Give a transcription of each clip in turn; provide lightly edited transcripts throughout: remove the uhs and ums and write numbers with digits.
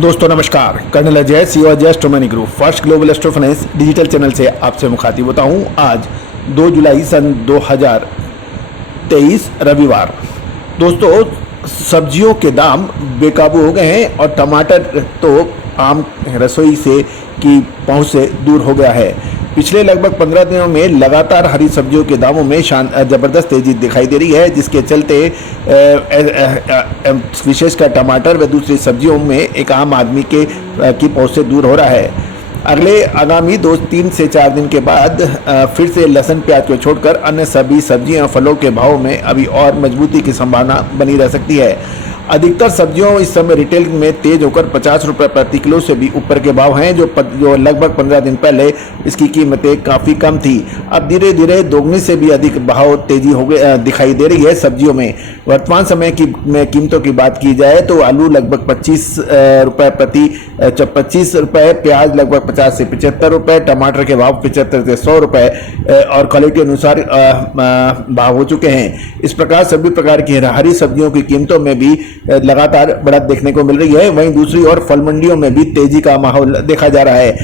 दोस्तों नमस्कार। Colonel Ajay CO Ajay astromoney group first global astrofinance digital channel से आपसे मुखातिब होता हूं। आज 2 जुलाई सन 2023 रविवार। दोस्तों सब्जियों के दाम बेकाबू हो गए हैं और टमाटर तो आम रसोई से की पहुंच से दूर हो गया है। पिछले लगभग 15 दिनों में लगातार हरी सब्जियों के दामों में ज़बरदस्त तेज़ी दिखाई दे रही है, जिसके चलते विशेषकर टमाटर व दूसरी सब्जियों में एक आम आदमी की पहुंच से दूर हो रहा है। आगामी 3 से 4 दिन के बाद फिर से लहसुन प्याज को छोड़कर अन्य सभी सब्जियां फलों के भाव में अभी और मजबूती की संभावना बनी रह सकती है। अधिकतर सब्जियों इस समय रिटेल में तेज होकर 50 रुपये प्रति किलो से भी ऊपर के भाव हैं, जो लगभग 15 दिन पहले इसकी कीमतें काफ़ी कम थी। अब धीरे धीरे दोगुनी से भी अधिक भाव तेजी हो गए दिखाई दे रही है सब्जियों में। वर्तमान समय की कीमतों की बात की जाए तो आलू लगभग 25 रुपये, प्याज लगभग 50 से 75 रुपये, टमाटर के भाव 75 से 100 रुपये और क्वालिटी अनुसार भाव हो चुके हैं। इस प्रकार सभी प्रकार की हरी सब्जियों की कीमतों में भी लगातार बढ़त देखने को मिल रही है। वहीं दूसरी ओर फल मंडियों में भी तेजी का माहौल देखा जा रहा है।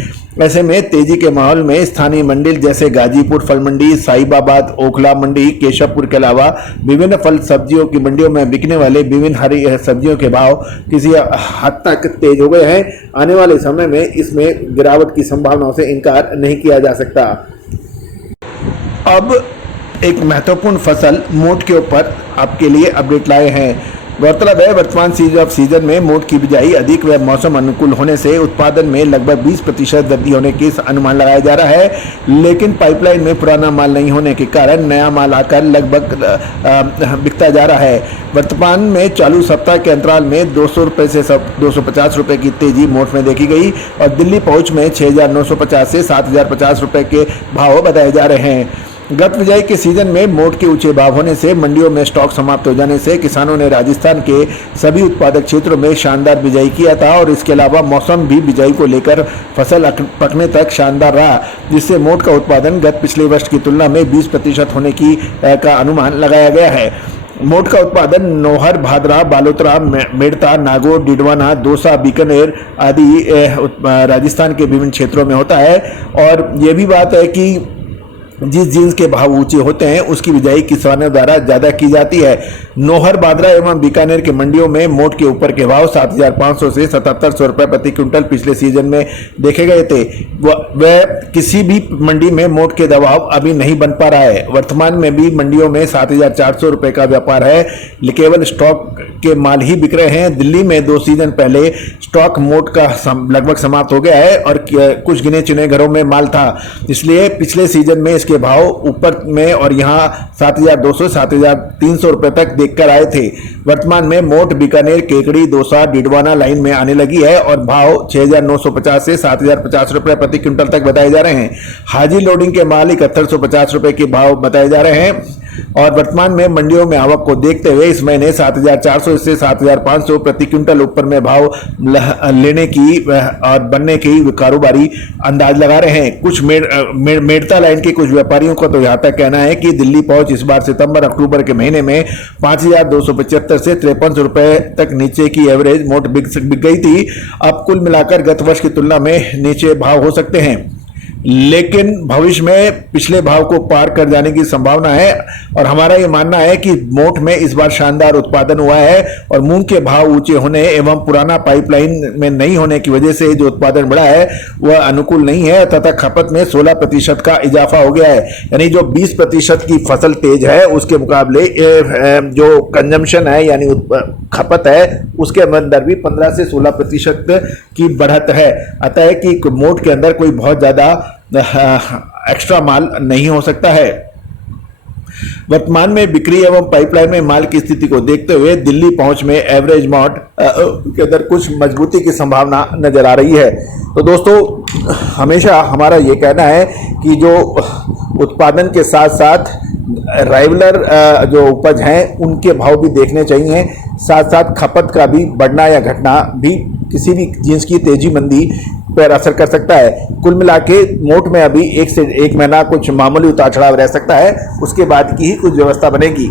ऐसे में तेजी के माहौल में स्थानीय मंडी जैसे गाजीपुर फल मंडी, साहिबाबाद, ओखला मंडी, केशवपुर के अलावा विभिन्न फल सब्जियों की मंडियों में बिकने वाले विभिन्न हरी सब्जियों के भाव किसी हद तक तेज हो गए हैं। आने वाले समय में इसमें गिरावट की संभावनाओं से इनकार नहीं किया जा सकता। अब एक महत्वपूर्ण फसल मोट के ऊपर आपके लिए अपडेट लाए हैं। गौरतलब है वर्तमान सीजन में मोट की बिजाई अधिक व मौसम अनुकूल होने से उत्पादन में लगभग 20% वृद्धि होने की अनुमान लगाया जा रहा है, लेकिन पाइपलाइन में पुराना माल नहीं होने के कारण नया माल आकर लगभग बिकता जा रहा है। वर्तमान में चालू सप्ताह के अंतराल में 200 रुपये से 250 रुपये की तेजी मोट में देखी गई और दिल्ली पहुंच में 6,950 से 7,050 रुपये के भाव बताए जा रहे हैं। गत बिजाई के सीजन में मोट के ऊंचे भाव होने से मंडियों में स्टॉक समाप्त हो जाने से किसानों ने राजस्थान के सभी उत्पादक क्षेत्रों में शानदार बिजाई किया था और इसके अलावा मौसम भी बिजाई को लेकर फसल पकने तक शानदार रहा, जिससे मोट का उत्पादन गत पिछले वर्ष की तुलना में 20% होने का अनुमान लगाया गया है। मोट का उत्पादन नौहर, भादरा, बालोतरा, मेड़ता, नागौर, डिडवाना, दौसा, बीकानेर आदि राजस्थान के विभिन्न क्षेत्रों में होता है। और ये भी बात है कि जिस जींस के भाव ऊंचे होते हैं उसकी बिजाई किसानों द्वारा ज्यादा की जाती है। नौहर, बादरा एवं बीकानेर के मंडियों में मोट के ऊपर के भाव 7,500 से 7,700 रुपये प्रति क्विंटल पिछले सीजन में देखे गए थे। वह किसी भी मंडी में मोट के दबाव अभी नहीं बन पा रहा है। वर्तमान में भी मंडियों में 7,400 रुपये का व्यापार है, केवल स्टॉक के माल ही बिक रहे हैं। दिल्ली में 2 सीजन पहले स्टॉक मोट का लगभग समाप्त हो गया है और कुछ गिने चुने घरों में माल था, इसलिए पिछले सीजन में के भाव ऊपर में और यहां 7,200 7,300 रुपए तक देखकर आए थे। वर्तमान में मोट बीकानेर, केकड़ी, दौसा, डिडवाना लाइन में आने लगी है और भाव 6,950 से 7,050 रुपए प्रति क्विंटल तक बताए जा रहे हैं। हाजी लोडिंग के माल 7150 रुपए के भाव बताए जा रहे हैं और वर्तमान में मंडियों में आवक को देखते हुए इस महीने 7,400 से 7,500 प्रति क्विंटल ऊपर में भाव लेने की और बनने की कारोबारी अंदाज लगा रहे हैं। कुछ मेड़ता लाइन के कुछ व्यापारियों का तो यहाँ तक कहना है कि दिल्ली पहुंच इस बार सितंबर-अक्टूबर के महीने में 5,275 से 53 रुपए तक नीचे की एवरेज मोट बिक गई थी। अब कुल मिलाकर गत वर्ष की तुलना में नीचे भाव हो सकते हैं, लेकिन भविष्य में पिछले भाव को पार कर जाने की संभावना है और हमारा ये मानना है कि मोट में इस बार शानदार उत्पादन हुआ है और मूंग के भाव ऊंचे होने एवं पुराना पाइपलाइन में नहीं होने की वजह से जो उत्पादन बढ़ा है वह अनुकूल नहीं है तथा खपत में 16% का इजाफा हो गया है। यानी जो 20% की फसल तेज है उसके मुकाबले जो कंजम्पशन है यानी खपत है उसके अंदर भी 15 से 16% की बढ़त है। अतः कि मोट के अंदर कोई बहुत ज्यादा एक्स्ट्रा माल नहीं हो सकता है। वर्तमान में बिक्री एवं पाइपलाइन में माल की स्थिति को देखते हुए दिल्ली पहुंच में एवरेज मोट के अंदर कुछ मजबूती की संभावना नजर आ रही है। तो दोस्तों हमेशा हमारा ये कहना है कि जो उत्पादन के साथ साथ रेगुलर जो उपज हैं उनके भाव भी देखने चाहिए, साथ साथ खपत का भी बढ़ना या घटना भी किसी भी जींस की तेजी मंदी पर असर कर सकता है। कुल मिला के मोट में अभी 1 से 1 महीना कुछ मामूली उतार चढ़ाव रह सकता है, उसके बाद की ही कुछ व्यवस्था बनेगी।